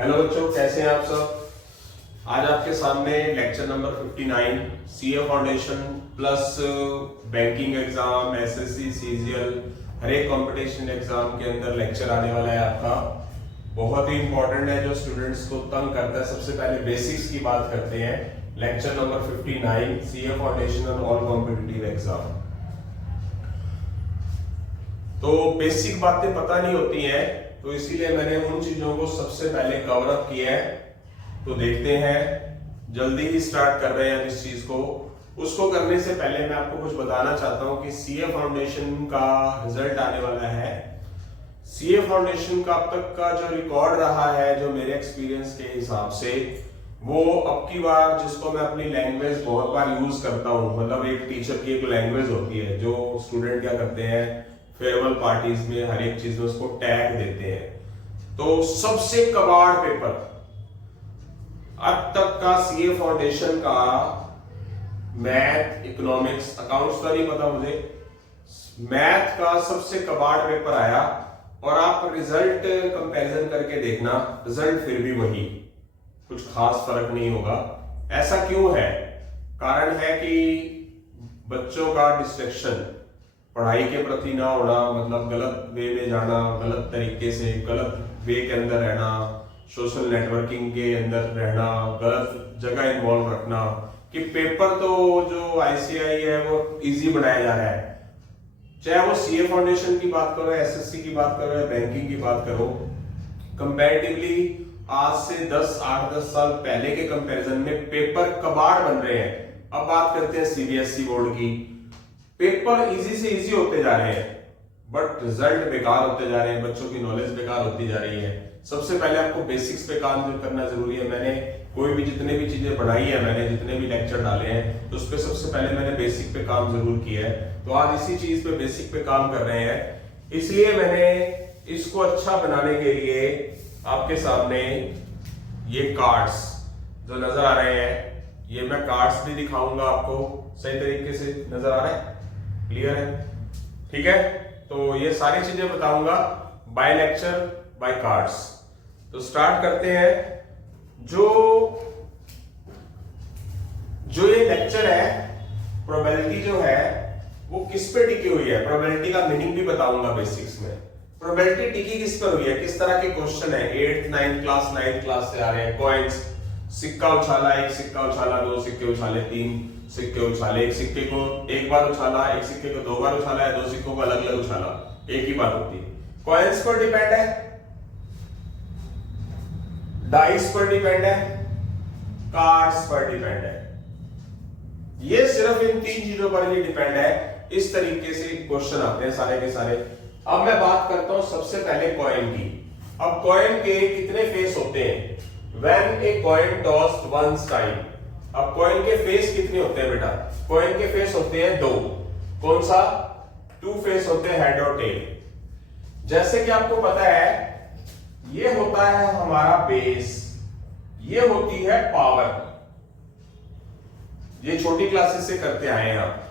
Hello बच्चों, कैसे हैं आप सब। आज आपके सामने lecture number 59 CA foundation plus banking exam, SSC, CGL, हर एक कंपटीशन एग्जाम के अंदर लेक्चर आने वाला है आपका। बहुत ही इंपॉर्टेंट है, जो स्टूडेंट्स को तंग करता है। सबसे पहले बेसिक्स की बात करते हैं। लेक्चर नंबर 59 सीए फाउंडेशन और ऑल कॉम्पिटिटिव एग्जाम। तो बेसिक बातें पता नहीं होती हैं, तो इसीलिए मैंने उन चीजों को सबसे पहले कवर अप किया है। तो देखते हैं, जल्दी ही स्टार्ट कर रहे हैं इस चीज को। उसको करने से पहले मैं आपको कुछ बताना चाहता हूं कि सीए फाउंडेशन का रिजल्ट आने वाला है। सीए फाउंडेशन का अब तक का जो रिकॉर्ड रहा है, जो मेरे एक्सपीरियंस के हिसाब से, वो अब की बार, जिसको मैं अपनी लैंग्वेज बहुत बार यूज करता हूँ, मतलब एक टीचर की एक लैंग्वेज होती है जो स्टूडेंट क्या करते हैं, फेयरवेल पार्टीज में हर एक चीज में उसको टैग देते हैं। तो सबसे कबाड़ पेपर अब तक का सीए फाउंडेशन का, मैथ, इकोनॉमिक्स, अकाउंट्स का नहीं पता मुझे, मैथ का सबसे कबाड़ पेपर आया। और आप रिजल्ट कंपैरिजन करके देखना, रिजल्ट फिर भी वही, कुछ खास फर्क नहीं होगा। ऐसा क्यों है? कारण है कि बच्चों का डिस्ट्रैक्शन, पढ़ाई के प्रति ना होना, मतलब गलत वे में जाना, गलत तरीके से, गलत वे के अंदर रहना, सोशल नेटवर्किंग के अंदर रहना, गलत जगह इन्वॉल्व रखना, कि पेपर तो जो आईसीआई है वो इजी बनाया जा रहा है। चाहे वो सीए फाउंडेशन की बात करो, एसएससी की बात करो या बैंकिंग की बात करो, कंपैरेटिवली आज से 8-10 साल पहले के कंपैरिजन में पेपर कबाड़ बन रहे हैं। अब बात करते हैं सीबीएसई बोर्ड की। पेपर इजी से इजी होते जा रहे हैं, बट रिजल्ट बेकार होते जा रहे हैं, बच्चों की नॉलेज बेकार होती जा रही है। सबसे पहले आपको बेसिक्स पे काम जो करना जरूरी है। मैंने कोई भी जितने भी चीजें पढ़ाई है, मैंने जितने भी लेक्चर डाले हैं, तो उस पर सबसे पहले मैंने बेसिक पे काम जरूर किया है। तो आज इसी चीज पे, बेसिक पे काम कर रहे हैं। इसलिए मैंने इसको अच्छा बनाने के लिए आपके सामने ये कार्ड्स जो नजर आ रहे हैं, ये मैं कार्ड्स भी दिखाऊंगा आपको। सही तरीके से नजर आ रहा है? क्लियर है? ठीक है। तो ये सारी चीजें बताऊंगा बाय लेक्चर, बाय कार्ड्स। तो स्टार्ट करते हैं। जो ये लेक्चर है, प्रोबेबिलिटी जो है वो किस पे टिकी हुई है, प्रोबेबिलिटी का मीनिंग भी बताऊंगा बेसिक्स में। प्रोबेबिलिटी टिकी किस पर हुई है, किस तरह के क्वेश्चन है, 8th 9th class 9th class से आ रहे हैं। कॉइन्स, सिक्का उछाला, एक सिक्का उछाला, दो सिक्के उछाले, तीन सिक्के उछाले, एक सिक्के को एक बार उछाला, एक सिक्के को दो बार उछाला है, दो सिक्कों को अलग अलग उछाला, एक ही बात होती है। कॉइन्स पर डिपेंड है, डाइस पर डिपेंड है, कार्ड्स पर डिपेंड है। ये सिर्फ इन तीन चीजों पर ही डिपेंड है। इस तरीके से क्वेश्चन आते हैं सारे के सारे। अब मैं बात करता हूं सबसे पहले कॉइन की। अब कॉइन के कितने फेस होते हैं? When a coin tossed once time. अब कॉइन के फेस कितने होते हैं बेटा? कॉइन के फेस होते हैं 2। कौन सा? 2 फेस होते हैं, हेड और टेल। जैसे कि आपको पता है, ये होता है हमारा बेस, ये होती है पावर। ये छोटी क्लासेस से करते आए हैं आप।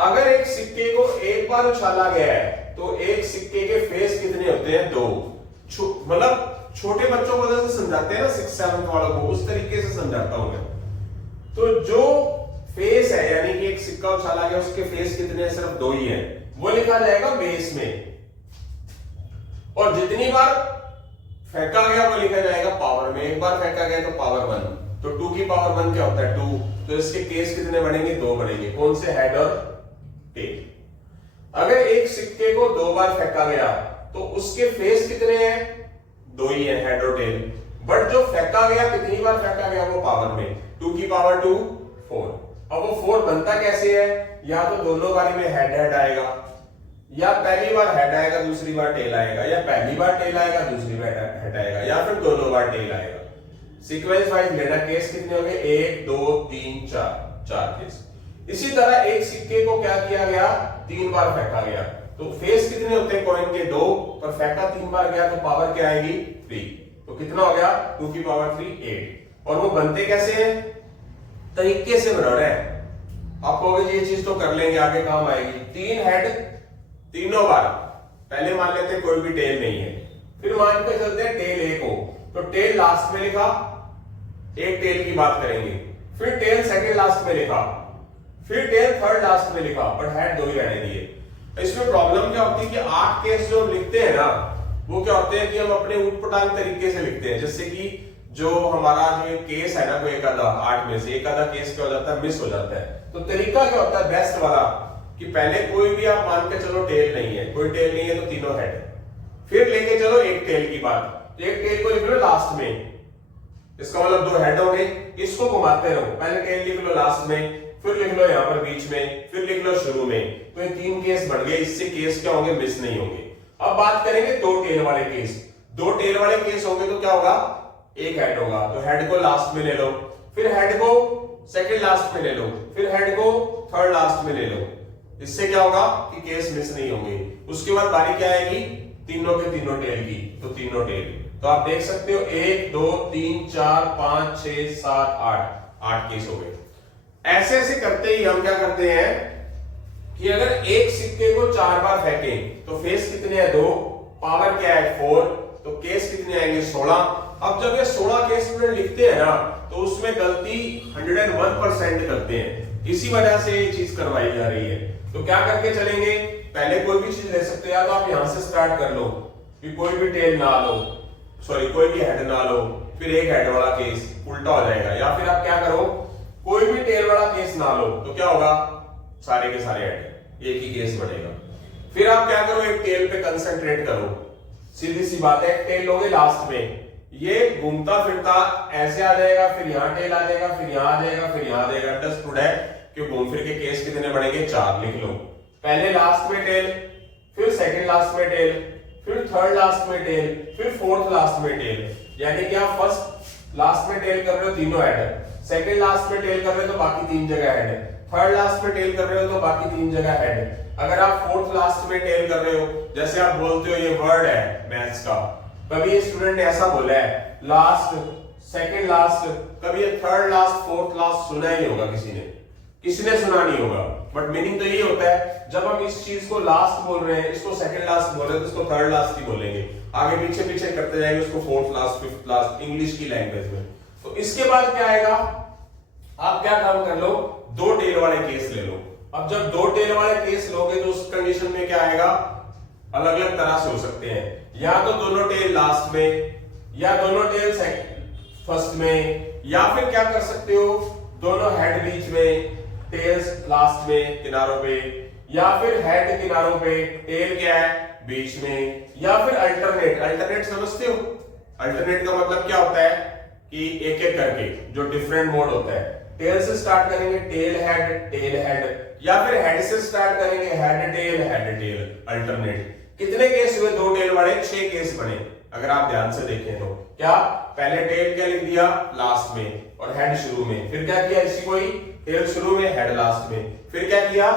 अगर एक सिक्के को एक बार उछाला गया है, तो एक सिक्के के फेस कितने होते हैं? 2। मतलब छोटे बच्चों को जैसे समझाते हैं ना 6th 7th वालों को, उस तरीके से समझाता हूं मैं। तो जो फेस है, यानी कि एक सिक्का उछाला गया, उसके फेस कितने हैं? सिर्फ 2 ही हैं। वो लिखा जाएगा बेस में। और जितनी बार फेंका गया वो लिखा जाएगा पावर में। एक बार फेंका गया तो पावर 1। तो 2 की पावर 1 क्या होता है? 2। तो इसके केस कितने बनेंगे? 2 बनेंगे। कौन से? हेड और टेल। अगर एक सिक्के को 2 बार फेंका गया, तो उसके फेस कितने हैं? 2 ही है, हेड और टेल। बट जो फेंका गया, कितनी बार फेंका गया, वो पावर में। 2 की पावर 2, 4। अब वो 4 बनता कैसे है? या तो दोनों बारी में हेड हेड आएगा, या पहली बार हेड आएगा, दूसरी बार टेल आएगा, या पहली बार टेल आएगा, दूसरी बार हेड आएगा, या फिर दोनों बार टेल आएगा। सीक्वेंस वाइज लेना। केस कितने हो गए? 1 2 3 4 केस। इसी तरह एक सिक्के को क्या किया गया? 3 बार फेंका गया, तो फेस कितने होते हैं कॉइन के? 2। पर फेंका 3 बार गया, तो पावर क्या आएगी? 3। तो कितना हो गया? 2 की पावर 3, 8। और वो बनते कैसे हैं? तरीके से बना रहे हैं। आप कहोगे ये चीज तो कर लेंगे, आगे काम आएगी। 3 हेड, तीनों बार। पहले मान लेते कोई भी टेल नहीं है, फिर मान के चलते हैं टेल 1 हो, तो टेल लास्ट में लिखा, एक टेल की बात करेंगे, फिर टेल सेकंड लास्ट में लिखा, फिर टेल थर्ड लास्ट में लिखा, पर हेड दो ही रहने दिए। इसमें प्रॉब्लम क्या होती है कि 8 केस जो हम लिखते हैं ना, वो क्या होते हैं कि हम अपने उटपटांग तरीके से लिखते हैं। जैसे कि जो हमारा जो केस है ना, कोई एक आधा 8 में से एक आधा केस क्या हो जाता है, मिस हो जाता है। तो तरीका क्या होता है बेस्ट वाला कि पहले कोई भी आप मान के चलो टेल नहीं है, कोई टेल नहीं है तो तीनों हेड, फिर लेके चलो एक टेल की बात, तो एक टेल को लिख लो लास्ट में, इसका मतलब 2 हेड हो गए, इसको घुमाते रहो, पहले टेल लिख लो लास्ट में, फिर लिख लो यहां पर बीच में, फिर लिख लो शुरू में, तो ये 3 केस बढ़ गए। इससे केस क्या होंगे, मिस नहीं होंगे। अब बात करेंगे 2 टेल वाले केस। 2 टेल वाले केस होंगे तो क्या होगा, एक हेड होगा, तो हेड को लास्ट में ले लो, फिर हेड को सेकंड लास्ट में ले लो, फिर हेड को थर्ड लास्ट में ले लो। इससे क्या होगा कि केस मिस नहीं होंगे। उसके बाद बारी क्या आएगी, तीनों के तीनों टेल की, तो तीनों टेल। तो आप देख सकते हो 1 2 3 4 5 6 7 8 केस हो गए। ऐसे ऐसे करते ही हम क्या करते हैं कि अगर एक सिक्के को 4 बार फेंकें तो फेस कितने हैं, 2, पावर क्या है 4, तो केस कितने आएंगे 16। अब जब ये 16 केस स्टूडेंट लिखते हैं ना, तो उसमें गलती 101% करते हैं। इसी वजह से ये चीज करवाई जा रही है। तो क्या करके चलेंगे, पहले कोई भी चीज ले सकते हो, या तो आप यहां से स्टार्ट कर लो कि कोई भी टेल ना लो, सॉरी कोई भी हेड ना लो, फिर एक हेड वाला केस उल्टा हो जाएगा। या फिर आप क्या करो, कोई भी टेल वाला केस ना लो, तो क्या होगा, सारे के सारे हेड, एक ही केस बनेगा। फिर आप क्या करो, एक टेल पे कंसंट्रेट करो, सीधी सी बात है, टेल लोगे लास्ट में, ये घूमता फिरता ऐसे आ जाएगा, फिर यहां टेल आ जाएगा, फिर यहां आ जाएगा, फिर यहां आ जाएगा। अंडरस्टूड है कि घूम फिर के केस कितने बनेंगे, 4। लिख लो, पहले लास्ट में टेल, फिर सेकंड लास्ट में टेल, फिर थर्ड लास्ट में टेल, फिर फोर्थ लास्ट में टेल। यानी कि आप फर्स्ट लास्ट में टेल कर रहे हो, तीनों हेड, सेकंड लास्ट में टेल कर रहे हो तो बाकी 3 जगह हेड, थर्ड लास्ट में टेल कर रहे हो तो बाकी 3 जगह हेड। अगर आप फोर्थ लास्ट में टेल कर रहे हो, जैसे आप बोलते हो ये वर्ड है मैथ्स का, कभी ये स्टूडेंट ने ऐसा बोला है लास्ट, सेकंड लास्ट, कभी ये थर्ड लास्ट, फोर्थ लास्ट सुना ही होगा किसी ने सुना नहीं होगा। बट मीनिंग तो यही होता है, जब हम इस चीज को लास्ट बोल रहे हैं, इसको सेकंड लास्ट बोल रहे हैं, तो इसको थर्ड लास्ट ही बोलेंगे, आगे पीछे पीछे करते जाएंगे उसको fourth last, fifth last, English की लैंग्वेज में। तो इसके बाद क्या आएगा, आप क्या काम कर लो, 2 टेल वाले केस ले लो। अब जब 2 टेल वाले केस लोगे तो उस कंडीशन में क्या आएगा, अलग अलग तरह से हो सकते हैं, या तो दोनों टेल लास्ट में, या दोनों टेल फर्स्ट में, या फिर क्या कर सकते हो, दोनों हेड बीच में, टेल्स लास्ट में किनारों पे, या फिर हेड किनारों पे, टेल क्या है बीच में, या फिर अल्टरनेट। अल्टरनेट समझते हो, अल्टरनेट का मतलब क्या होता है कि एक एक करके जो डिफरेंट मोड होता है, टेल से स्टार्ट करेंगे टेल हेड, या फिर हेड से स्टार्ट करेंगे हेड टेल, अल्टरनेट। कितने केस हुए, 2 टेल वाले 6 केस बने। अगर आप ध्यान से देखें तो क्या, पहले टेल क्या लिख दिया लास्ट में और हेड शुरू में, फिर क्या किया, इसी को ही टेल शुरू में हेड लास्ट में, फिर क्या किया,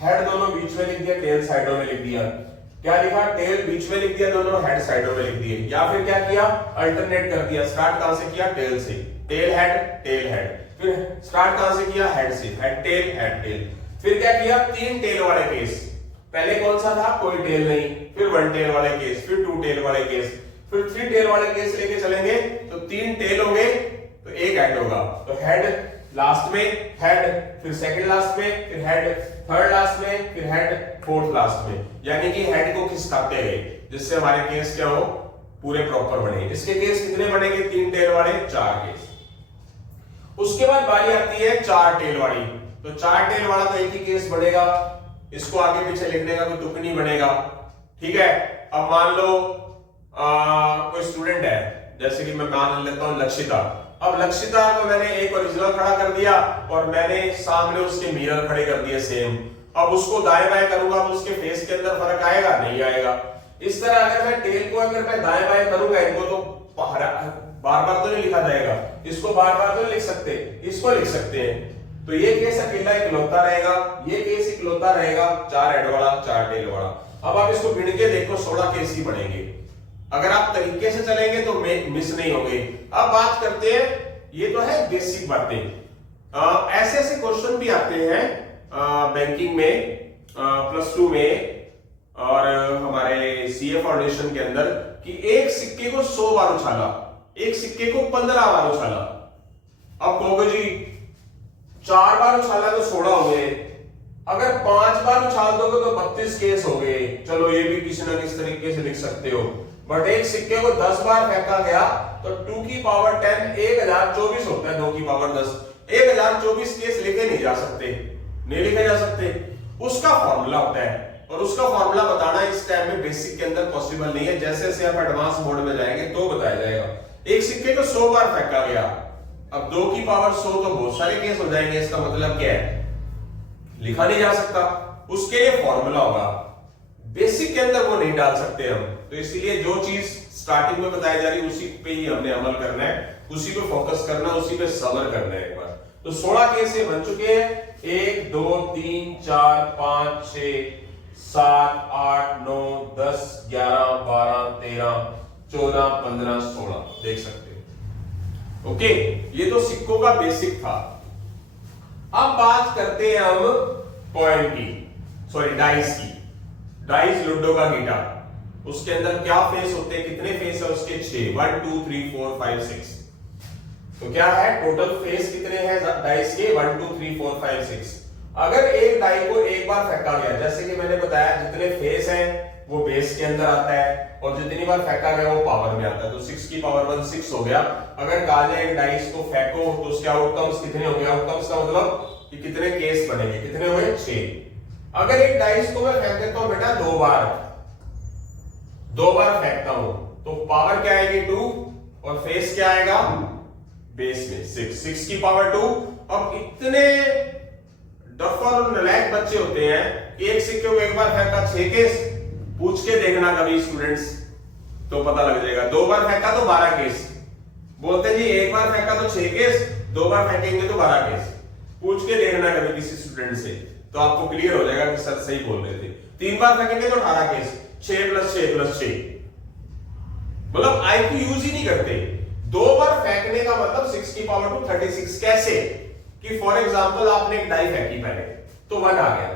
हेड दोनों बीच में लिख दिया, टेल साइडों में लिख दिया। क्या लिखा, टेल बीच में लिख दिया, दोनों हेड साइडों में लिख दिए। या फिर क्या किया, अल्टरनेट कर दिया, स्टार्ट कहां से किया, टेल से, टेल हेड, फिर स्टार्ट कहां से किया, हेड से, हेड टेल। फिर क्या किया, 3 टेल वाले केस, पहले कौन सा था, कोई टेल नहीं, फिर 1 टेल वाले केस, फिर 2 टेल वाले केस, फिर 3 टेल वाले केस लेके चलेंगे, तो 3 टेल होंगे तो एक हेड होगा, तो हेड लास्ट में, हेड फिर सेकंड लास्ट में, फिर हेड थर्ड लास्ट में, फिर हेड फोर्थ लास्ट में। यानी कि हेड को खिसकाते गए, जिससे हमारे केस क्या हो, पूरे प्रॉपर बने। इसके केस कितने बनेंगे, 3 टेल वाले 4 केस। उसके बाद बारी आती है 4 टेल वाली, तो 4 टेल वाला तो एक ही केस बनेगा, इसको आगे पीछे लिखने का कोई तुक नहीं बनेगा, ठीक है। अब मान लो कोई स्टूडेंट है, जैसे कि मैं मान लेता हूं लक्षिता। अब लक्षिता को मैंने एक ओरिजिनल खड़ा कर दिया और मैंने सामने उसके मिरर खड़े कर दिए सेम। अब उसको दाएं बाएं करूंगा तो उसके फेस के अंदर फर्क आएगा, नहीं आएगा। इस तरह अगर मैं टेल को अगर मैं दाएं बाएं करूंगा, इनको तो बार बार तो नहीं लिखा जाएगा, इसको बार बार तो नहीं लिख सकते, इसको लिख सकते हैं। तो ये केस अकेला इकलौता रहेगा, ये केस इकलौता रहेगा, 4 हेड वाला 4 टेल वाला। अब आप इसको गिन के देखो, 16 केस ही बनेंगे। अगर आप तरीके से चलेंगे तो मिस नहीं होंगे। अब बात करते हैं, ये तो है बेसिक बातें। ऐसे ऐसे क्वेश्चन भी आते हैं बैंकिंग में, +2 में और हमारे सीए फाउंडेशन के अंदर, कि एक सिक्के को 100 बार उछाला, एक सिक्के को 15 बार उछाला। अब कहोगे जी 4 बार उछाला तो 16 हो गए, अगर 5 बार उछाल दोगे तो 32 केस हो गए। चलो ये भी किसी ना किसी तरीके से लिख सकते हो, बट एक सिक्के को 10 बार फेंका गया तो 2 की पावर 10 1024 होता है, 2 की पावर 10 1024 केस लिखे नहीं जा सकते, नहीं लिखे जा सकते। उसका फॉर्मूला होता है, और उसका फॉर्मूला बताना इस टाइम में बेसिक के अंदर पॉसिबल नहीं है। जैसे जैसे आप एडवांस मोड में जाएंगे तो बताया जाएगा। एक सिक्के को 100 बार फेंका गया, अब 2 की पावर 100 तो बहुत सारे केस हो जाएंगे। इसका मतलब क्या है, लिखा नहीं जा सकता, उसके लिए फॉर्मूला होगा। बेसिक के अंदर वो नहीं डाल सकते हम, तो इसीलिए जो चीज स्टार्टिंग में बताई जा रही है उसी पे ही हमने अमल करना है, उसी पे फोकस करना है, उसी पे सब्र करना है एक बार। तो 16 केस ये बन चुके हैं, 1 2 3 4 5 6 7 8 9 10 11 12 13 14 15 16 देख सकते हो। ओके, ये तो सिक्कों का बेसिक था। अब बात करते हैं हम पॉइंट की, सॉरी डाइस की। डाइस लूडो का गीटा, उसके अंदर क्या फेस होते हैं, कितने फेस है उसके? 6, 1 2 3 4 5 6। तो क्या है टोटल फेस कितने हैं डाइस के? 1 2 3 4 5 6। अगर एक डाई को एक बार फेंका गया, जैसे कि मैंने बताया जितने फेस हैं वो बेस के अंदर आता है, और जितनी बार फेंका गया वो पावर में आता है, तो 6 की पावर 1 6 हो गया। अगर कहा जाए एक डाइस को फेंको तो उसके आउटकम्स कितने होंगे? आउटकम्स का मतलब कि कितने केस बनेंगे, कितने हुए? 6। अगर एक डाइस को मैं फेंक देता हूं बेटा 2 बार फेंकता हूं, तो पावर क्या आएगी? 2, और फेस क्या आएगा? बेस में 6 की पावर 2। अब इतने डफर और नालायक बच्चे होते हैं, एक सिक्के को एक बार फेंका 6 केस। पूछ के देखना कभी स्टूडेंट्स, तो पता लग जाएगा। 2 बार फेंका तो 12 केस। बोलते जी एक बार फेंका तो 6 केस, 2 बार फेंकेंगे तो 12 केस। पूछ के देखना कभी किसी स्टूडेंट से, तो आपको क्लियर हो जाएगा कि सर सही बोल रहे थे। 3 बार फेंकेंगे तो 18 केस, 6 + 6 + 6, मतलब आईक्यू यूज ही नहीं करते। 2 बार फेंकने का मतलब 6 की पावर 2 36। कैसे कि फॉर एग्जांपल आपने एक डाई फेंकी पहले तो 1 आ गया,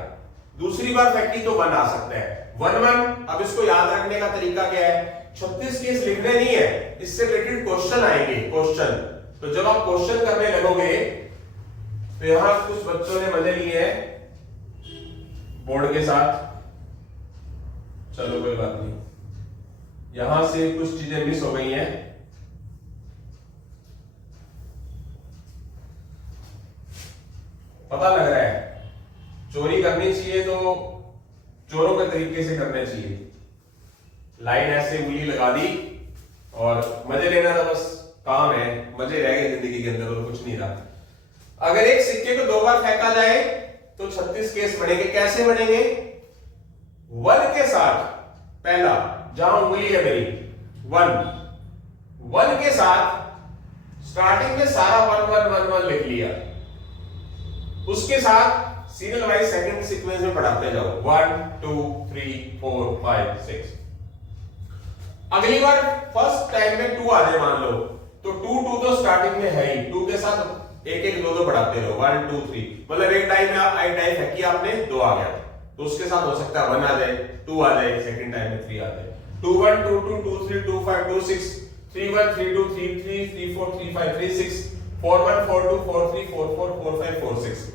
दूसरी बार फेंकी तो 1 आ सकता है, 1 1। अब इसको याद रखने का तरीका क्या है? 36 केस लिखने नहीं है, इससे रिलेटेड क्वेश्चन आएंगे, क्वेश्चन। तो जब आप क्वेश्चन करने लगोगे तो यहां कुछ बच्चों ने मजे लिए हैं बोर्ड के साथ, चलो कोई बात नहीं, यहां से कुछ चीजें मिस हो गई हैं। पता लग रहा है चोरी करनी चाहिए तो चोरों के तरीके से करने चाहिए। लाइन ऐसे उंगली लगा दी और मजे लेना था, बस काम है, मजे रह गए जिंदगी के अंदर और कुछ नहीं रहा। अगर एक सिक्के को 2 बार फेंका जाए तो 36 केस बनेंगे। कैसे बनेंगे? 1 के साथ, पहला जहां उंगली है मेरी 1 के साथ स्टार्टिंग में सारा 1 1 1 1 लिख लिया, उसके साथ सीरियल वाइज सेकंड सीक्वेंस में पढ़ाते जाओ 1 2 3 4 5 6। अगली बार फर्स्ट टाइम में 2 आ जाए मान लो, तो 2 2 तो स्टार्टिंग में है ही, 2 के साथ 1 1 2 2 पढ़ाते रहो 1 2 3। मतलब एक टाइम में एक टाइम फेंकी आपने, 2 आ गया, तो उसके साथ हो सकता है 1 आ जाए, 2 आ जाए, सेकंड टाइम में 3 आ जाए। 2 1 2 2 2 3 2 5 2 6 3 1 3 2 3 3 3 4 3 5 3 6 4 1 4 2 4 3 4 4 4 5 4 6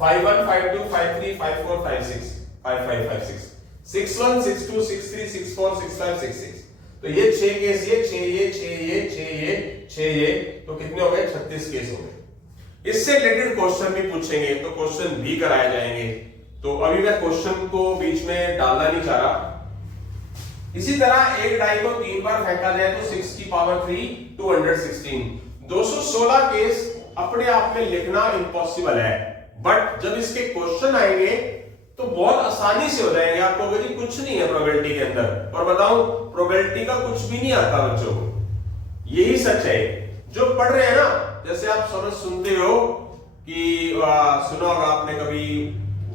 5 1 5 2 5 3 5 4 5 6 5 5 5 6 6 1 6 2 6 3 6 4 6 5 6 6। तो ये 6 केस, ये 6 ये 6 ये 6 ये 6 ये, तो कितने हो गए? 36 केस हो गए। इससे रिलेटेड क्वेश्चन भी पूछेंगे तो क्वेश्चन भी कराए जाएंगे, तो अभी मैं क्वेश्चन को बीच में डालना नहीं चाह रहा। इसी तरह एक डाई को 3 बार फेंका जाए तो 6 की पावर 3 216। 216 केस अपने आप में लिखना इम्पॉसिबल है, बट जब इसके क्वेश्चन आएंगे तो बहुत आसानी से हो जाएंगे। आपको कहोगे जी कुछ नहीं है प्रोबेबिलिटी के अंदर, और बताऊं प्रोबेबिलिटी का कुछ भी नहीं आता बच्चों को, यही सच है। जो पढ़ रहे हैं ना, जैसे आप समझ सुनते हो कि सुना होगा आपने कभी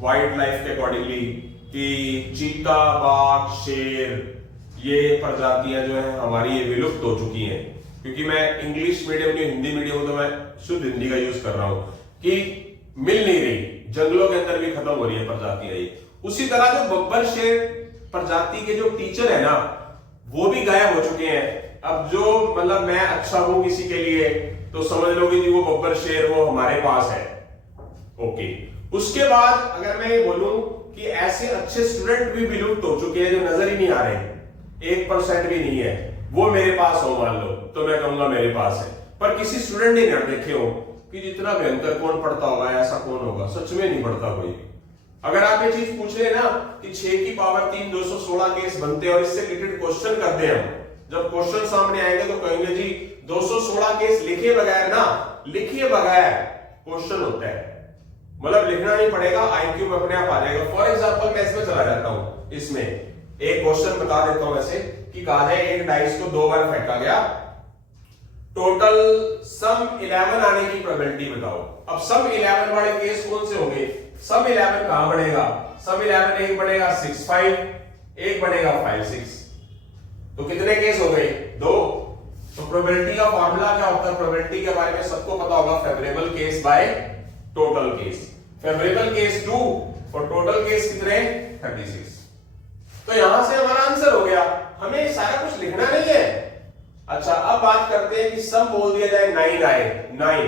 वाइल्ड लाइफ के अकॉर्डिंगली कि चीता, बाघ, शेर ये प्रजातियां जो है हमारी ये विलुप्त हो चुकी हैं। क्योंकि मैं इंग्लिश मीडियम नहीं हिंदी मीडियम, तो मैं शुद्ध हिंदी का यूज कर रहा हूं कि मिल नहीं रही, जंगलों के अंदर भी खत्म हो रही है प्रजातियां ये। उसी तरह जो बब्बर शेर प्रजाति के जो टीचर है ना, वो भी गायब हो चुके हैं। अब जो मतलब मैं अच्छा हूं किसी के लिए तो समझ लोगे कि वो बब्बर शेर वो हमारे पास है। ओके, उसके बाद अगर मैं ये बोलूं कि ऐसे अच्छे स्टूडेंट भी विलुप्त हो चुके हैं जो नजर ही नहीं आ रहे, 1% भी नहीं है, वो मेरे पास हो मान लो, तो मैं कहूंगा मेरे पास है। पर किसी स्टूडेंट ने नहीं देखे हो कि जितना भयंकर कौन पढ़ता होगा ऐसा कौन होगा, सच में नहीं पढ़ता कोई। अगर आप ये चीज पूछ ले ना कि 6 की पावर 3 216 केस बनते हैं और इससे रिलेटेड क्वेश्चन करते हैं, जब क्वेश्चन सामने आएंगे तो कहेंगे जी 216 केस लिखे बगैर ना, लिखे बगैर क्वेश्चन होता है, मतलब लिखना नहीं पड़ेगा, आईक्यू में अपने आप आ जाएगा। फॉर एग्जांपल मैं इसमें चला जाता हूं, इसमें एक क्वेश्चन बता देता हूं ऐसे कि कहा जाए एक डाइस को 2 बार फेंका गया, टोटल सम 11 आने की प्रोबेबिलिटी बताओ। अब सम 11 वाले केस कौन से होंगे? सम 11 कहां बनेगा? सम 11 एक बनेगा 6 5, एक बनेगा 5 6, तो कितने केस हो गए? 2। तो प्रोबेबिलिटी का फार्मूला क्या होता है? प्रोबेबिलिटी के बारे में सबको पता होगा, favourable case by total case. Favourable case 2 और टोटल केस कितने? 36। तो यहां से हमारा आंसर हो गया, हमें सारा कुछ लिखना नहीं है। अच्छा, अब बात करते हैं कि सम बोल दिया जाए 9 आए, 9।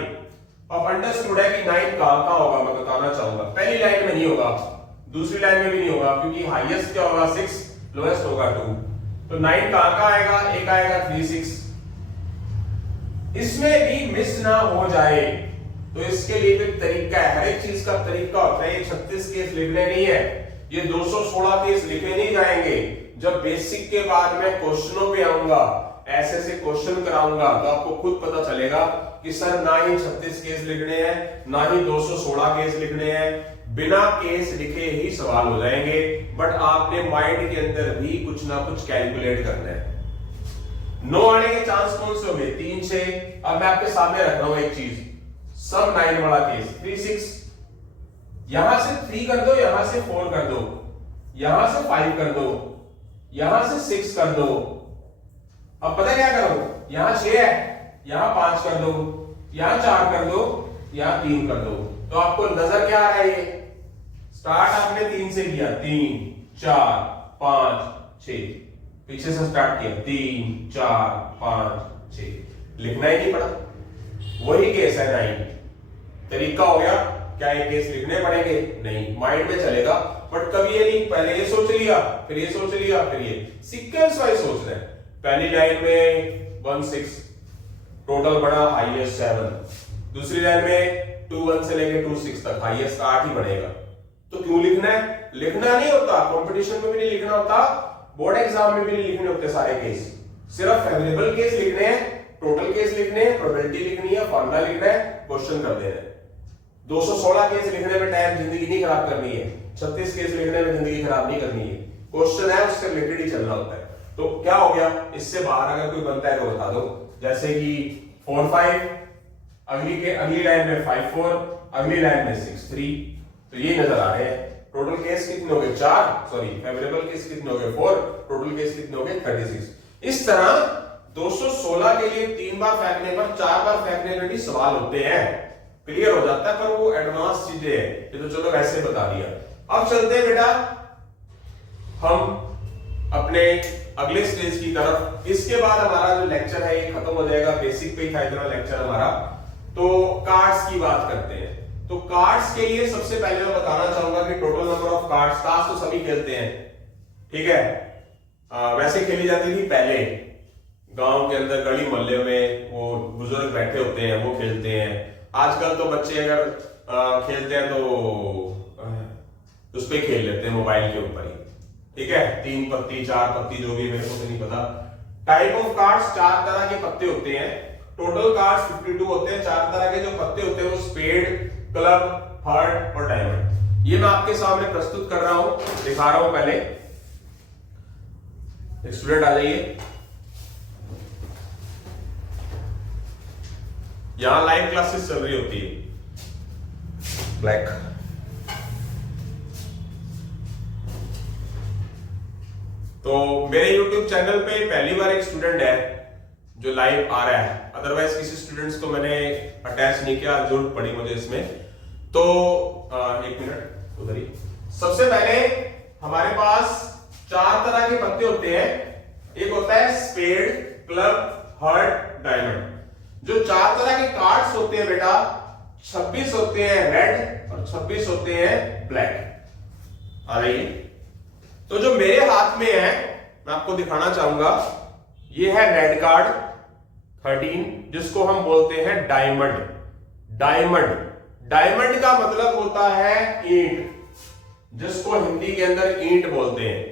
अब अंडरस्टूड है कि 9 कहां होगा, मैं बताना चाहूंगा। पहली लाइन में नहीं होगा, दूसरी लाइन में भी नहीं होगा, क्योंकि हाईएस्ट क्या होगा? 6, लोएस्ट होगा 2। तो 9 कहां आएगा? एक आएगा 3 6। इसमें भी मिस ना हो जाए तो इसके लिए भी तरीका है, हर एक चीज का तरीका होता है। ये 36 केस लिखने नहीं है, ये 216 केस लिखे नहीं जाएंगे। जब बेसिक के बाद मैं क्वेश्चनों पे आऊंगा, ऐसे ऐसे क्वेश्चन कराऊंगा, तो आपको खुद पता चलेगा कि सर ना ही 36 केस लिखने हैं, ना ही 216 केस लिखने हैं, बिना केस लिखे ही सवाल हो जाएंगे। बट आपने माइंड के अंदर भी कुछ ना कुछ कैलकुलेट करना है। 9 आने के चांस कौन से होंगे? 3 6। अब मैं आपके सामने रख रहा हूं एक चीज, सम 9 वाला केस 3 6, यहां से 3 कर दो, यहां से 4 कर दो, यहां से 5 कर दो, यहां से 6 कर दो। अब पता क्या करो, यहां 6 है, यहां 5 कर दो, यहां 4 कर दो, यहां 3 कर दो। तो आपको नजर क्या आ रहा है? ये स्टार्ट आपने 3 से किया, 3 4 5 6, पीछे से स्टार्ट किया 3 4 5 6, लिखना ही नहीं पड़ा। वही केस है 9। तरीका हो गया क्या? ये केस लिखने पड़ेंगे? नहीं, माइंड में चलेगा। बट कभी ये नहीं, पहले ये सोच लिया, फिर ये सोच लिया, फिर ये सीक्वेंस वाइज सोच रहे हैं। पहली लाइन में 1 6, टोटल बना हाईएस्ट 7। दूसरी लाइन में 2 1 से लेके 2 6 तक हाईएस्ट 8 ही बनेगा। तो क्यों लिखना है? लिखना नहीं होता, कंपटीशन में भी नहीं लिखना होता, बोर्ड एग्जाम में भी नहीं लिखने होते सारे केस। सिर्फ फेवरेबल केस लिखने हैं, टोटल केस लिखने हैं, प्रोबेबिलिटी लिखनी है, फॉर्मूला लिखना है, क्वेश्चन कर देना है। 216 केस लिखने में टाइम जिंदगी नहीं खराब करनी है, 36 केस लिखने में जिंदगी खराब नहीं करनी है। क्वेश्चन है उससे रिलेटेड ही चलना होता है। तो क्या हो गया? इससे बाहर अगर कोई बनता है तो बता दो, जैसे कि 4 5, अगली लाइन में 5 4, अगली लाइन में 6 3। तो ये नजर आ रहे हैं। टोटल केस कितने हो गए? 4, सॉरी फेवरेबल केस कितने हो गए? 4, टोटल केस कितने हो गए? 36। इस तरह 216 के लिए 3 बार फेंकने पर 4 बार फेंकने में भी सवाल होते हैं, क्लियर हो जाता है। पर वो एडवांस चीजें हैं, ये तो चलो वैसे बता दिया। अब चलते हैं बेटा हम अपने अगले स्टेज की तरफ। इसके बाद हमारा जो लेक्चर है ये खत्म हो जाएगा, बेसिक पे ही था इतना लेक्चर हमारा। तो कार्ड्स की बात करते हैं। तो कार्ड्स के लिए सबसे पहले मैं बताना चाहूंगा कि टोटल नंबर ऑफ कार्ड्स, ताश तो सभी खेलते हैं, ठीक है, वैसे खेली जाती थी पहले गांव के अंदर, गली मोहल्ले में वो बुजुर्ग बैठे होते हैं वो खेलते हैं। आजकल तो बच्चे अगर खेलते हैं तो उस पे खेल लेते हैं मोबाइल के ऊपर ही, ठीक है, 3 पत्ती 4 पत्ती जो भी, मेरे को तो नहीं पता। टाइप ऑफ कार्ड्स 4 तरह के पत्ते होते हैं। टोटल कार्ड्स 52 होते हैं। 4 तरह के जो पत्ते होते हैं वो स्पेड, क्लब, हार्ट और डायमंड। ये मैं आपके सामने प्रस्तुत कर रहा हूं, दिखा रहा हूं। पहले स्टूडेंट आ जाइए, यहां लाइव क्लासेस चल रही होती है। ब्लैक तो मेरे YouTube चैनल पे पहली बार एक स्टूडेंट है जो लाइव आ रहा है, अदरवाइज किसी स्टूडेंट्स को मैंने अटैच नहीं किया, जरूरत पड़ी मुझे इसमें। तो एक मिनट उधर ही। सबसे पहले हमारे पास 4 तरह के पत्ते होते हैं। एक होता है स्पेड, क्लब, हार्ट, डायमंड। जो 4 तरह के कार्ड्स होते हैं बेटा, 26 होते हैं रेड और 26 होते हैं ब्लैक। आ रही है? तो जो मेरे हाथ में है मैं आपको दिखाना चाहूंगा, ये है रेड कार्ड 13, जिसको हम बोलते हैं डायमंड। डायमंड डायमंड का मतलब होता है ईंट, जिसको हिंदी के अंदर ईंट बोलते हैं।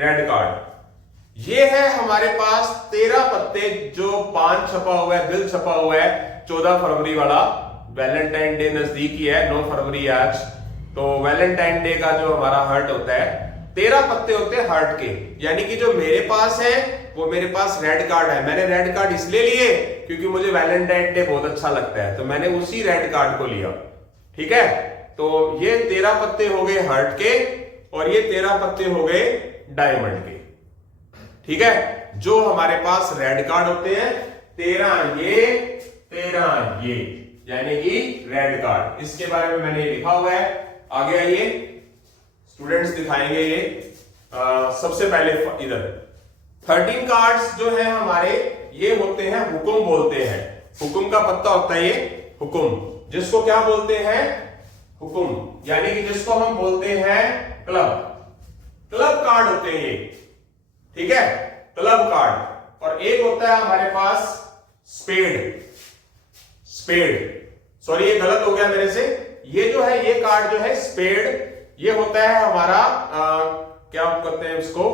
रेड कार्ड ये है हमारे पास 13 पत्ते, जो 5 छपा हुआ है, दिल छपा हुआ है 14 फरवरी वाला। वैलेंटाइन डे नजदीक ही है, 9 फरवरी आज, तो वैलेंटाइन डे का जो हमारा हार्ट होता है, 13 पत्ते होते हैं हार्ट के। यानी कि जो मेरे पास है वो मेरे पास रेड कार्ड है। मैंने रेड कार्ड इसलिए लिए क्योंकि मुझे वैलेंटाइन डे बहुत अच्छा लगता है, तो मैंने उसी रेड कार्ड को लिया। ठीक है, तो ये 13 पत्ते हो गए हार्ट के और ये 13 पत्ते हो गए डायमंड के। ठीक है, जो हमारे पास रेड कार्ड होते हैं 13 ये, यानी कि रेड कार्ड। इसके बारे में मैंने लिखा हुआ है, आगे आइए स्टूडेंट्स दिखाएंगे ये। सबसे पहले इधर 13 कार्ड्स जो है हमारे, ये होते हैं हुकुम बोलते हैं। हुकुम का पत्ता होता है ये हुकुम, जिसको क्या बोलते हैं? हुकुम, यानी कि जिसको हम बोलते हैं क्लब। क्लब कार्ड होते हैं ये। ठीक है, क्लब कार्ड। और एक होता है हमारे पास स्पेड। सॉरी ये गलत हो गया मेरे से, ये जो है ये कार्ड जो है स्पेड, ये होता है हमारा क्या कहते हैं इसको,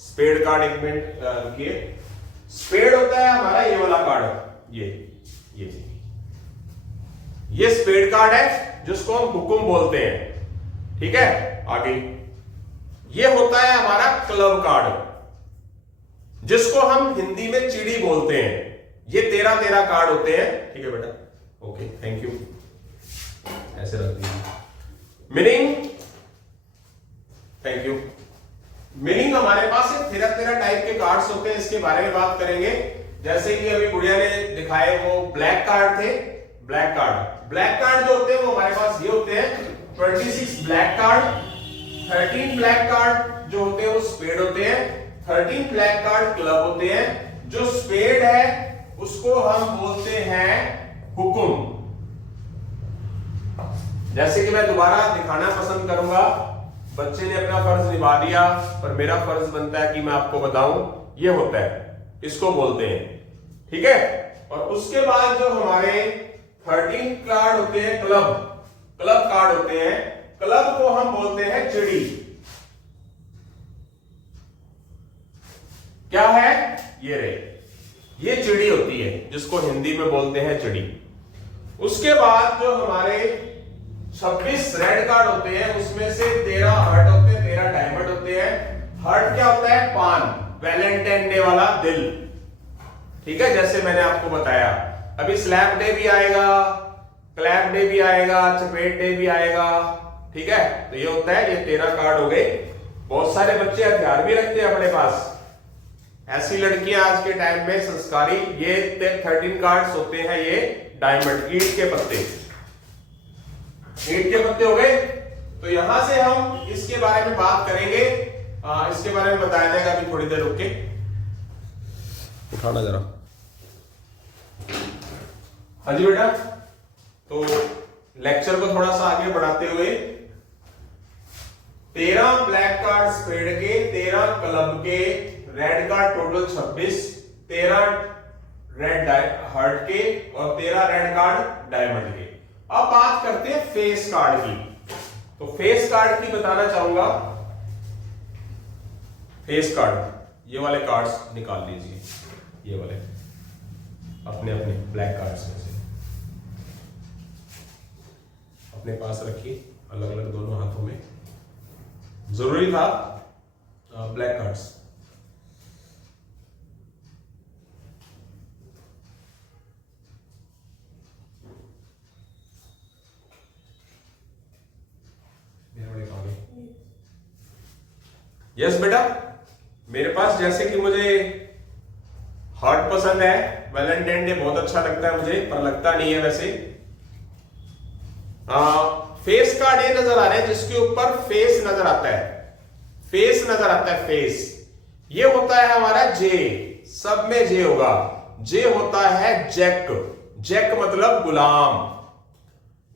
स्पेड कार्ड। एक मिनट रुकिए, स्पेड होता है हमारा ये वाला कार्ड, ये स्पेड कार्ड है, जिसको हम हुकुम बोलते हैं। ठीक है, आगे ये होता है हमारा क्लब कार्ड, जिसको हम हिंदी में चिड़ी बोलते हैं। ये 13 कार्ड होते हैं। ठीक है बेटा, ओके, थैंक यू, ऐसे रख दीजिए। Meaning, thank you. मीनिंग हमारे पास 13 टाइप के कार्ड्स होते हैं, इसके बारे में बात करेंगे। जैसे कि अभी गुड़िया ने दिखाए वो ब्लैक कार्ड थे। ब्लैक कार्ड जो होते हैं वो हमारे पास ये होते हैं 26 ब्लैक कार्ड। 13 ब्लैक कार्ड जो होते हैं वो स्पेड होते हैं। 13 ब्लैक कार्ड क्लब होते हैं। जो स्पेड है उसको हम बोलते हैं हुकुम। जैसे कि मैं दोबारा दिखाना पसंद करूंगा, बच्चे ने अपना फर्ज निभा दिया, पर मेरा फर्ज बनता है कि मैं आपको बताऊं, ये होता है, इसको बोलते हैं। ठीक है, और उसके बाद जो हमारे 13 कार्ड होते हैं क्लब कार्ड होते हैं। क्लब को हम बोलते हैं चिड़ी। क्या है? ये रे, ये चिड़ी होती है, जिसको हिंदी में बोलते हैं चिड़ी। उसके बाद जो हमारे 26 रेड कार्ड होते हैं, उसमें से 13 हार्ट होते हैं, 13 डायमंड होते हैं। हार्ट क्या होता है? पान, वैलेंटाइन डे वाला दिल। ठीक है, जैसे मैंने आपको बताया, अभी स्लैप डे भी आएगा, क्लैप डे भी आएगा, चपेट डे भी आएगा। ठीक है, तो ये होता है, ये 13 कार्ड हो गए। बहुत सारे बच्चे हथियार भी रखते हैं अपने पास, ऐसी लड़कियां आज के टाइम में संस्कारी। ये 13 कार्ड्स होते हैं, ये डायमंड, ईंट के पत्ते हो गए। तो यहां से हम इसके बारे में बात करेंगे, इसके बारे में बताया जाएगा अभी थोड़ी देर रुक के। उठाना जरा। हाँ जी बेटा, तो लेक्चर को थोड़ा सा आगे बढ़ाते हुए, 13 ब्लैक कार्ड स्पेड के, 13 क्लब के, red card total 26, 13 red heart के और 13 रेड कार्ड डायमंड के। अब बात करते हैं फेस कार्ड की। तो फेस कार्ड की बताना चाहूंगा। फेस कार्ड, ये वाले कार्ड्स निकाल लीजिए, ये वाले अपने अपने ब्लैक कार्ड्स में से अपने पास रखिए, अलग अलग दोनों हाथों में। जरूरी था ब्लैक कार्ड्स। यस बेटा, मेरे पास जैसे कि मुझे हार्ट पसंद है, वैलेंटाइन डे बहुत अच्छा लगता है मुझे, पर लगता नहीं है वैसे। फेस कार्ड ये नजर आ रहा है, जिसके ऊपर फेस नजर आता है, फेस नजर आता है, फेस। ये होता है हमारा जे, सब में जे होगा। जे होता है जैक, जैक मतलब गुलाम,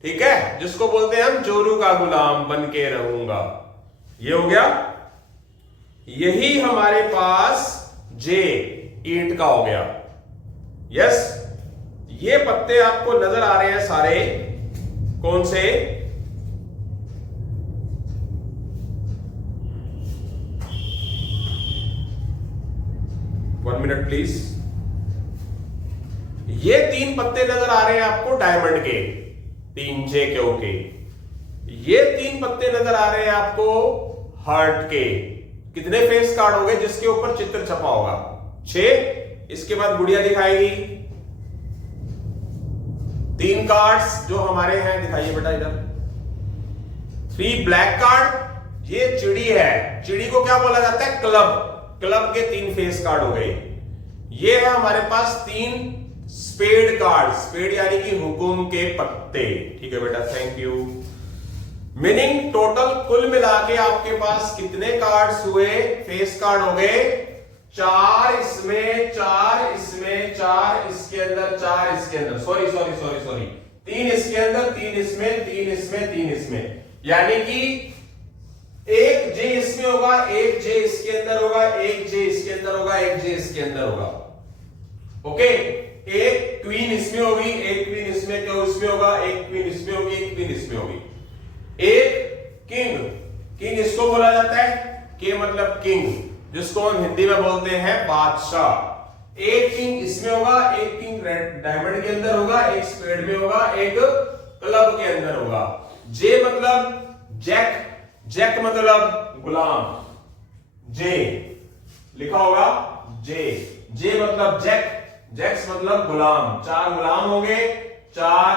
ठीक है, जिसको बोलते हैं हम जोरू का गुलाम बन के रहूंगा। ये हो गया, यही हमारे पास जे ईंट का हो गया। यस, ये पत्ते आपको नजर आ रहे हैं सारे, कौन से? One minute please. ये 3 पत्ते नजर आ रहे हैं आपको डायमंड के, 3 जे क्यू के। ये 3 पत्ते नजर आ रहे हैं आपको हार्ट के। कितने फेस कार्ड हो गए जिसके ऊपर चित्र छपा होगा? 6। इसके बाद गुड़िया दिखाएगी 3 कार्ड्स जो हमारे हैं, दिखाइए बेटा इधर। 3 ब्लैक कार्ड, ये चिड़ी है, चिड़ी को क्या बोला जाता है? क्लब, क्लब के 3 फेस कार्ड हो गए। ये है हमारे पास 3 स्पेड कार्ड, स्पेड यानी कि हुकुम के पत्ते, ठीक है बेटा, थैंक यू। मीनिंग टोटल कुल मिला के आपके पास कितने कार्ड्स हुए? फेस कार्ड हो गए 4 इसमें, 4 इसमें, 4 इसके अंदर, 4 इसके अंदर, सॉरी 3 इसके अंदर, 3 इसमें, 3 इसमें, 3 इसमें, यानी कि 1 जे इसमें होगा, 1 जे इसके अंदर होगा, 1 जे इसके अंदर होगा, 1 जे इसके अंदर होगा। ओके, 1 क्वीन इसमें होगी, 1 क्वीन इसमें, क्यों इसमें होगा, 1 क्वीन इसमें होगी, 1 क्वीन इसमें होगी। 1 किंग, किंग इसको बोला जाता है, के मतलब किंग, जिसको हम हिंदी में बोलते हैं बादशाह। 1 किंग इसमें होगा, 1 किंग रेड डायमंड के अंदर होगा, 1 स्पेड में होगा, 1 क्लब के अंदर होगा। जे मतलब जैक, जैक मतलब गुलाम, जे लिखा होगा जे, जे मतलब जैक, जैक्स मतलब गुलाम। 4 गुलाम होंगे, 4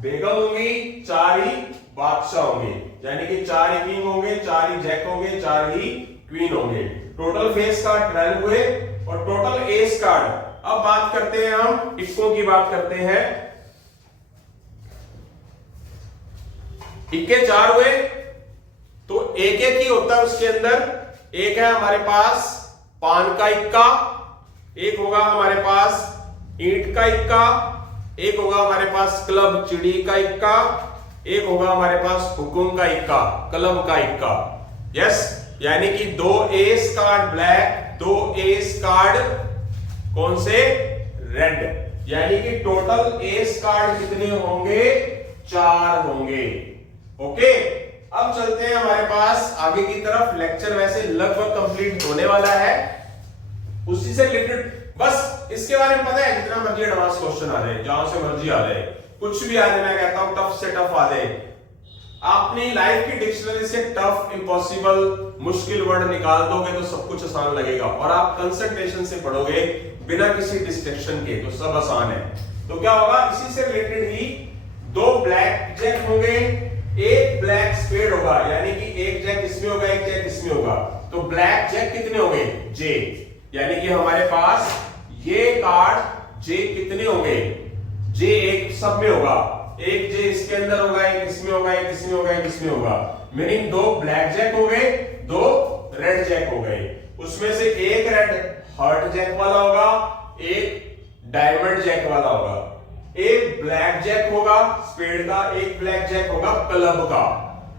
बेगम होंगी, 4 ही बादशाह होंगे, यानी कि 4 ही किंग होंगे, 4 ही जैक होंगे, 4 ही क्वीन होंगे। टोटल फेस कार्ड 12 हुए और टोटल एस कार्ड। अब बात करते हैं, हम इक्कों की बात करते हैं। इक्के 4 हुए तो एक एक ही होता है उसके अंदर। एक है हमारे पास पान का इक्का, एक होगा हमारे पास ईंट का इक्का, एक होगा हमारे पास क्लब चिड़ी का इक्का, एक होगा हमारे पास हुकुम का इक्का, क्लब का इक्का। यस, यानी कि 2 S card black, 2 S card कौन से? रेड, यानी कि टोटल एस कार्ड कितने होंगे? 4 होंगे। ओके, अब चलते हैं हमारे पास आगे की तरफ। लेक्चर वैसे लगभग कंप्लीट होने वाला है, उसी से रिलेटेड बस इसके बारे में पता है, जितना मर्जी एडवांस क्वेश्चन आ जाए, जहां से मर्जी आ जाए, कुछ भी आ जाए, मैं कहता हूं टफ से टफ आ जाए, अपनी लाइफ की डिक्शनरी से टफ, इम्पॉसिबल, मुश्किल वर्ड निकाल दोगे तो सब कुछ आसान लगेगा, और आप कंसंट्रेशन से पढ़ोगे बिना किसी डिस्ट्रैक्शन के तो सब आसान है। तो क्या होगा, इसी से रिलेटेड ही 2 ब्लैक जैक होंगे, 1 ब्लैक स्पेड होगा, यानी कि 1 जैक इसमें होगा, 1 जैक इसमें होगा। तो ब्लैक जैक कितने होंगे? जे, यानी कि हमारे पास ये कार्ड जे कितने होंगे? जे एक सब में होगा, 1 जे इसके अंदर होगा, 1 इसमें होगा, 1 इसमें होगा, 1 इसमें होगा। मीनिंग 2 ब्लैक जैक हो गए, 2 रेड जैक हो गए। उसमें से 1 रेड हार्ट जैक वाला होगा, 1 डायमंड जैक वाला होगा, 1 ब्लैक जैक होगा स्पेड का, 1 ब्लैक जैक होगा क्लब का।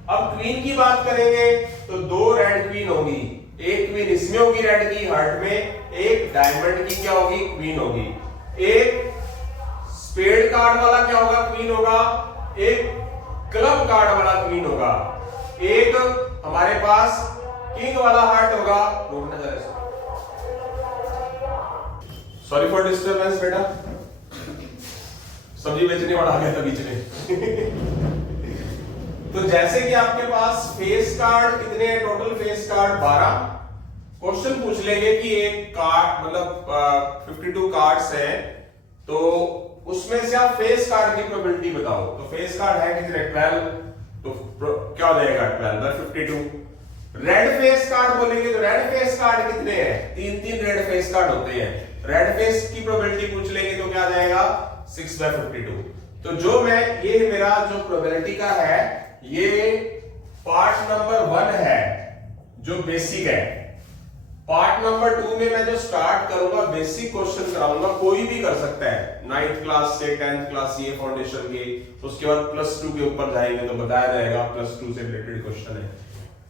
अब क्वीन की बात करेंगे तो 2 रेड क्वीन होगी, 1 क्वीन इसमें होगी रेड की हार्ट में, 1 डायमंड की क्या होगी? क्वीन होगी। 1 स्पेड कार्ड वाला क्या होगा? क्वीन होगा। 1 क्लब कार्ड वाला क्वीन होगा। 1 हमारे पास किंग वाला हार्ट होगा। सॉरी फॉर डिस्टर्बेंस बेटा, सब्जी बेचने वाला आ गया था बीच में। तो जैसे कि आपके पास फेस कार्ड कितने हैं? Total face card 12। क्वेश्चन पूछ लेंगे कि एक कार्ड मतलब 52 कार्ड्स हैं, तो उसमें से आप फेस कार्ड की प्रोबेबिलिटी बताओ। तो फेस कार्ड है कितने? 12, तो क्या हो जाएगा 12 बाय 52। रेड फेस कार्ड बोलेंगे तो रेड फेस कार्ड कितने हैं? 3 रेड फेस कार्ड होते हैं। रेड फेस की प्रोबेबिलिटी पूछ लेंगे तो क्या आ जाएगा? 6 बाय 52। तो जो मैं ये मेरा जो प्रोबेबिलिटी का है, ये पार्ट नंबर 1 है जो बेसिक है। पार्ट नंबर 2 में मैं जो स्टार्ट करूंगा बेसिक क्वेश्चन कराऊंगा, कोई भी कर सकता है 9th क्लास से 10th क्लास ये फाउंडेशन के, उसके बाद +2 के ऊपर जाएंगे तो बताया जाएगा +2 से रिलेटेड क्वेश्चन है,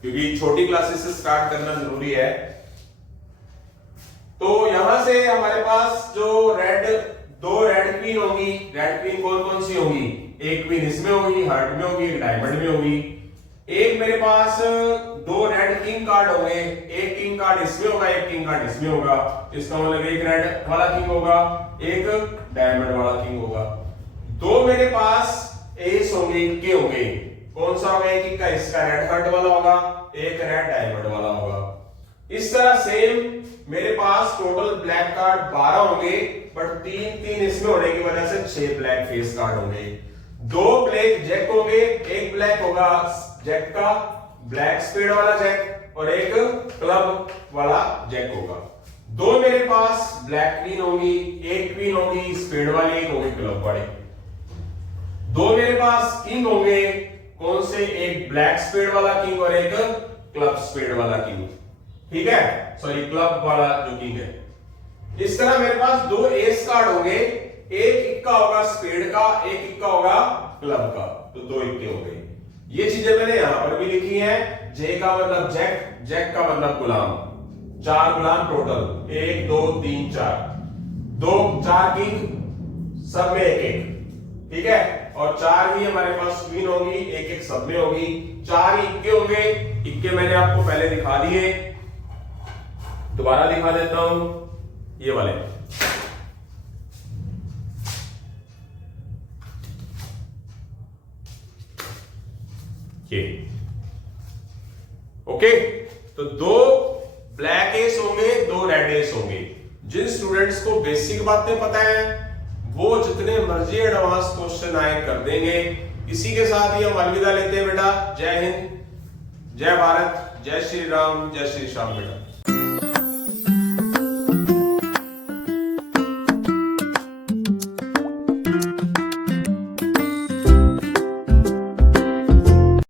क्योंकि छोटी क्लासेस से स्टार्ट करना जरूरी है। तो यहां से हमारे पास जो दो रेड क्वीन होगी, रेड क्वीन कौन कौन सी होगी, एक क्वीन इसमें होगी, हार्ट में होगी, एक डायमंड में होगी। एक मेरे पास दो रेड किंग कार्ड होंगे, एक किंग कार्ड इसमें होगा, एक किंग कार्ड इसमें होगा, इसका मतलब एक रेड वाला किंग होगा, एक डायमंड वाला किंग होगा। दो मेरे पास एस होंगे, इक्के होंगे, कौन सा होगा, एक इक्का इसका रेड हार्ट वाला होगा, एक रेड डायमंड वाला होगा। इस तरह सेम मेरे पास टोटल ब्लैक कार्ड 12 होंगे, बट 3 इसमें होने की वजह से 6 ब्लैक फेस कार्ड होंगे। दो ब्लैक जैक होंगे, एक ब्लैक होगा जैक का, ब्लैक स्पेड वाला जैक, और एक क्लब वाला जैक होगा। दो मेरे पास ब्लैक क्वीन होगी, एक क्वीन होगी स्पेड वाली, एक होगी क्लब वाली। दो मेरे पास किंग होंगे, कौन से, एक ब्लैक स्पेड वाला किंग और एक क्लब स्पेड वाला किंग, ठीक है, सॉरी क्लब वाला जो किंग है। इस तरह मेरे पास दो एस कार्ड होंगे, एक इक्का होगा स्पेड का, एक इक्का होगा क्लब का, तो दो इक्के हो गए। ये चीजें मैंने यहां पर भी लिखी हैं। जे का मतलब जैक, जैक का मतलब गुलाम, 4 गुलाम टोटल, 1 2 3 4, 4 किंग, सब में एक एक, ठीक है, और 4 ही हमारे पास क्वीन होगी, एक एक सब में होगी। 4 इक्के होंगे, इक्के मैंने आपको पहले दिखा दिए, दोबारा दिखा देता हूं, ये वाले, ये ओके। तो दो ब्लैक एस होंगे, दो रेड एस होंगे। जिन स्टूडेंट्स को बेसिक बातें पता है वो जितने मर्जी एडवांस क्वेश्चन आए कर देंगे। इसी के साथ ही हम अलविदा लेते हैं बेटा। जय हिंद, जय भारत, जय श्री राम, जय श्री श्याम बेटा।